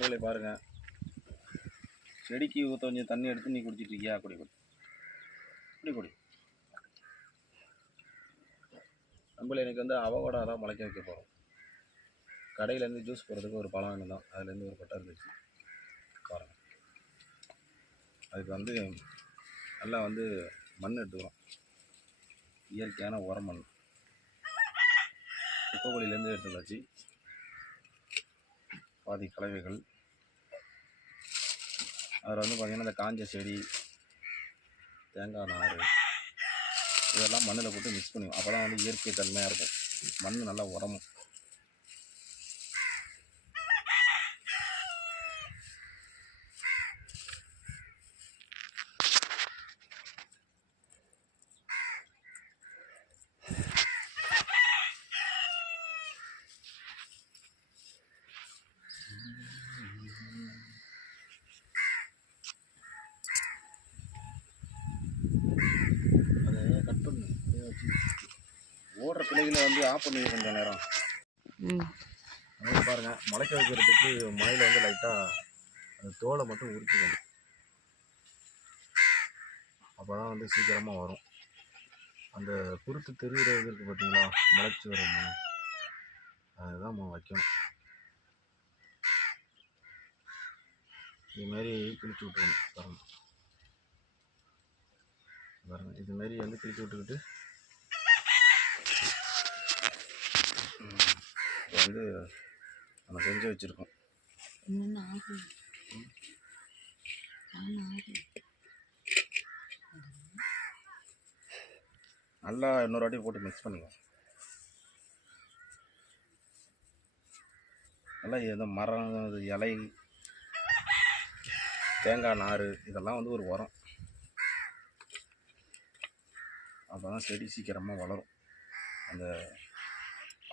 நண்பர்களே பாருங்க. செடிக்கு ஊற்ற கொஞ்சம் தண்ணி எடுத்து நீ குடிச்சிட்டு இருக்கியா? குடி. குடி குடி. குடி எனக்கு வந்து அவகோடா தான் முளைக்க வைக்க போகிறோம் கடையிலேருந்து ஜூஸ் போடுறதுக்கு ஒரு பழம் வேணும் தான் அதுலேருந்து ஒரு கொட்டை இருந்துச்சு பாருங்க. அதுக்கு வந்து நல்லா வந்து மண் எடுத்துக்கிறோம். இயற்கையான உரம் மண் குப்பைக்குழியிலேருந்து எடுத்துருந்தாச்சு பாதி கலவைகள். அதில் வந்து பார்த்திங்கன்னா இந்த காஞ்ச செடி தேங்காய் நார் இதெல்லாம் மண்ணில் போட்டு மிக்ஸ் பண்ணுவோம் அப்போ தான் வந்து இயற்கை தன்மையாக இருக்கும். மண் நல்லா உரமும் அதை கட் பண்ணு அப்படியே வச்சு ஓடுற பிள்ளைகளை வந்து ஆஃப் பண்ணி கொஞ்சம் நேரம். ம். பாருங்கள் முளைக்க வைக்கிறதுக்கு மழையில் வந்து லைட்டாக அந்த தோலை மட்டும் உரிக்கணும் அப்போ தான் வந்து சீக்கிரமாக வரும். அந்த குருத்து தெரிகிற இது இருக்குது பார்த்தீங்களா முளைச்சி வரும். அதுதான் நம்ம வைக்கணும். இதுமாரி கிழிச்சு விட்டுக்கணும். பாருங்க. பாருங்க இதுமாரி வந்து கிழிச்சு விட்டுக்கிட்டு ம், இப்போ வந்து நம்ம செஞ்சு வச்சுருக்கோம். ஆகும் நல்லா இன்னொரு வாட்டி போட்டு மிக்ஸ் பண்ணுங்க. நல்லா இந்த மரம் இலை தேங்காய் நார் இதெல்லாம் வந்து ஒரு உரம். அப்போ தான் செடி சீக்கிரமாக வளரும். அந்த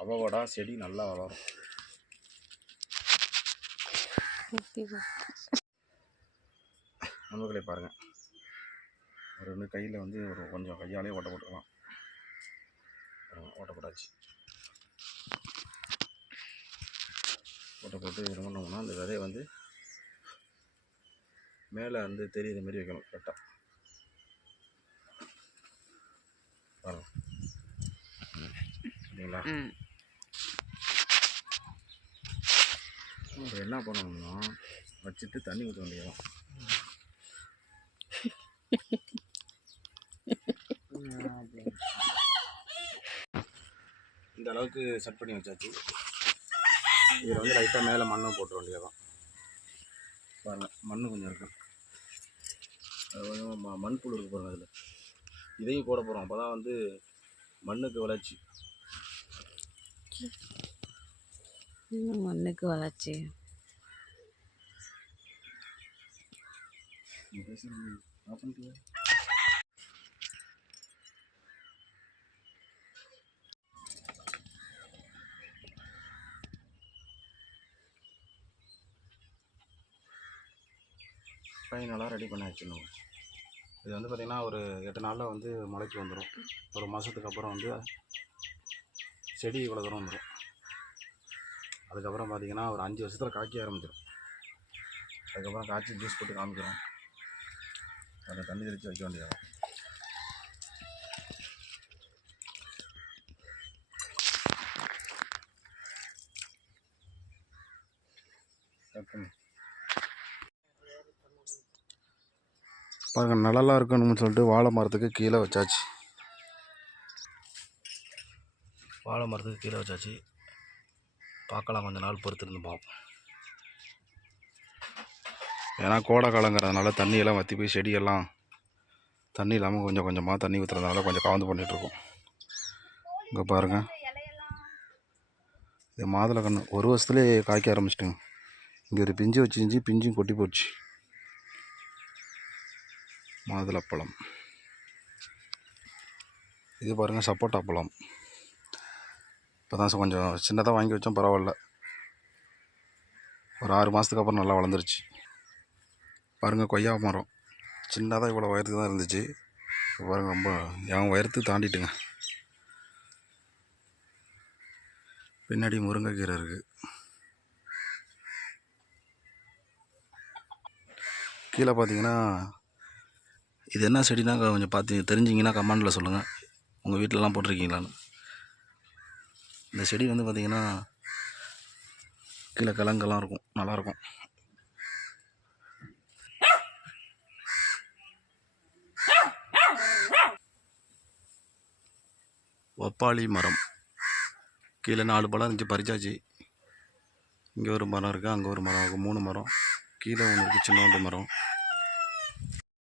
அவகோடா செடி நல்லா வளரும். நண்பர்களை பாருங்கள் ஒரு ரெண்டு கையில் வந்து ஒரு கொஞ்சம் கையாலே ஓட்ட போட்டுக்கலாம். ஓட்ட போட்டாச்சு. ஓட்ட போட்டு இது பண்ணோம்னா அந்த விதையை வந்து மேலே வந்து தெரியுற மாதிரி வைக்கணும் கரெக்டாக பாருங்க. சரிங்களா? இப்போ என்ன பண்ணணும்னா வச்சுட்டு தண்ணி ஊற்ற வேண்டியதான் இந்த அளவுக்கு செட் பண்ணி வச்சாச்சு. இதில் வந்து லைட்டாக மேலே மண்ணும் போட்டுற வேண்டியதான் பாருங்கள் மண் கொஞ்சம் இருக்கு. அது கொஞ்சம் ம- மண்புழு இருக்கு பாருங்க அதில். இதையும் போட போகிறோம் அப்போ தான் வந்து மண்ணுக்கு வளர்ச்சி. மண்ணுக்கு வளர்ச்சி நீ பேசுறது ஆஃப் பண்ணிட்டியா? ஃபைனலாக ரெடி பண்ணி இது வந்து பார்த்திங்கன்னா ஒரு எட்டு நாளில் வந்து முளைக்கு வந்துடும் ஒரு மாதத்துக்கு அப்புறம் வந்து செடி இவ்வளோ தூரம் வந்துடும் அதுக்கப்புறம் பார்த்திங்கன்னா ஒரு அஞ்சு வருஷத்தில் காய்க்க ஆரம்பிச்சிடும் அதுக்கப்புறம் காய்ச்சி ஜூஸ் போட்டு காமிக்கிறோம். அதை தண்ணி தெளித்து வைக்க வேண்டியது பாருங்க நிழலாக இருக்கணும்னு சொல்லிட்டு வாழை மரத்துக்கு கீழே வச்சாச்சு. வாழை மரத்துக்கு கீழே வச்சாச்சு. பார்க்கலாம் கொஞ்ச நாள் பொறுத்திருந்து பார்ப்போம். ஏன்னா கோடை காலங்கிறதுனால தண்ணியெல்லாம் வற்றி போய் செடியெல்லாம் தண்ணி இல்லாமல் கொஞ்சம் கொஞ்சமாக தண்ணி ஊற்றுறதுனால கொஞ்சம் கலந்து பண்ணிகிட்ருக்கோம் இங்கே பாருங்கள் இது மாதுளை கன்று. ஒரு வருஷத்துலேயே காய்க்க ஆரம்பிச்சிட்டேங்க. இங்கே ஒரு பிஞ்சு வச்சிருந்துச்சி பிஞ்சும் கொட்டி போச்சு. மாதுளப்பழம் இது பாருங்கள் சப்போட்டா பழம். இப்போ தான் கொஞ்சம் சின்னதாக வாங்கி வச்சோம் பரவாயில்ல. ஒரு ஆறு மாதத்துக்கு அப்புறம் நல்லா வளர்ந்துருச்சு. பாருங்கள் கொய்யா மரம். சின்னதாக இவ்வளோ உயரத்துக்கு தான் இருந்துச்சு. பாருங்கள் ரொம்ப என் உயரத்துக்கு தாண்டிட்டுங்க. பின்னாடி முருங்கைக்கீரை இருக்குது கீழே பார்த்தீங்கன்னா இது என்ன செடினா கொஞ்சம் பார்த்து தெரிஞ்சிங்கன்னா கமெண்டில் சொல்லுங்கள் உங்கள் வீட்டிலலாம் போட்டிருக்கீங்களான்னு இந்த செடி வந்து பார்த்திங்கன்னா கீழே கிழங்கெல்லாம் இருக்கும். நல்லாயிருக்கும் பப்பாளி மரம். கீழே நாலு பழம் இருந்துச்சு பறிச்சாச்சு. இங்கே ஒரு மரம் இருக்குது அங்கே ஒரு மரம் இருக்குது மூணு மரம். கீழே ஒன்று இருக்குது சின்னோண்டு மரம்.